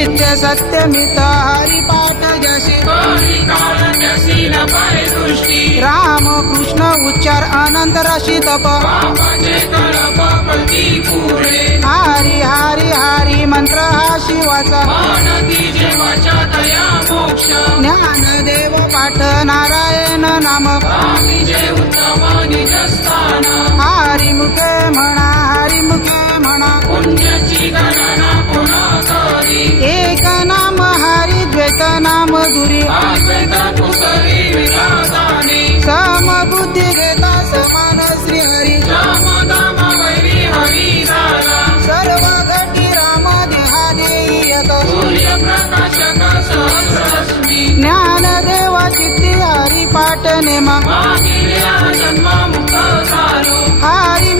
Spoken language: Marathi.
नित्य सत्यमित हरिपाठ जशी राम कृष्ण उच्चार अनंत राशी तप हरी हरी हरी मंत्र हा शिवाचा ज्ञानदेव पाठ नारायण नाम हरी मुखे म्हणा एक नाम हरी द्वैत नाम दुरी समबुद्धी घेता समान श्री हरी सर्व घटी राम देहादेयत ज्ञानदेव चित्ती हरी पाठ नेमा हरी